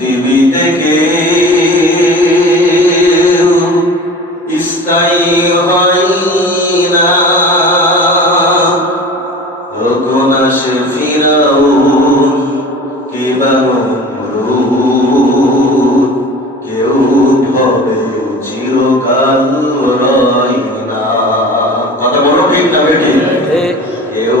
পৃথিবীতে কেউ স্থায়ী হয় না। রোকন আসে ফিরাও কে বা কেউ ভবে চিরকাল রয় না। কথা বলো ঠিক না বেটি কেউ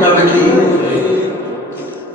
Não, aqui.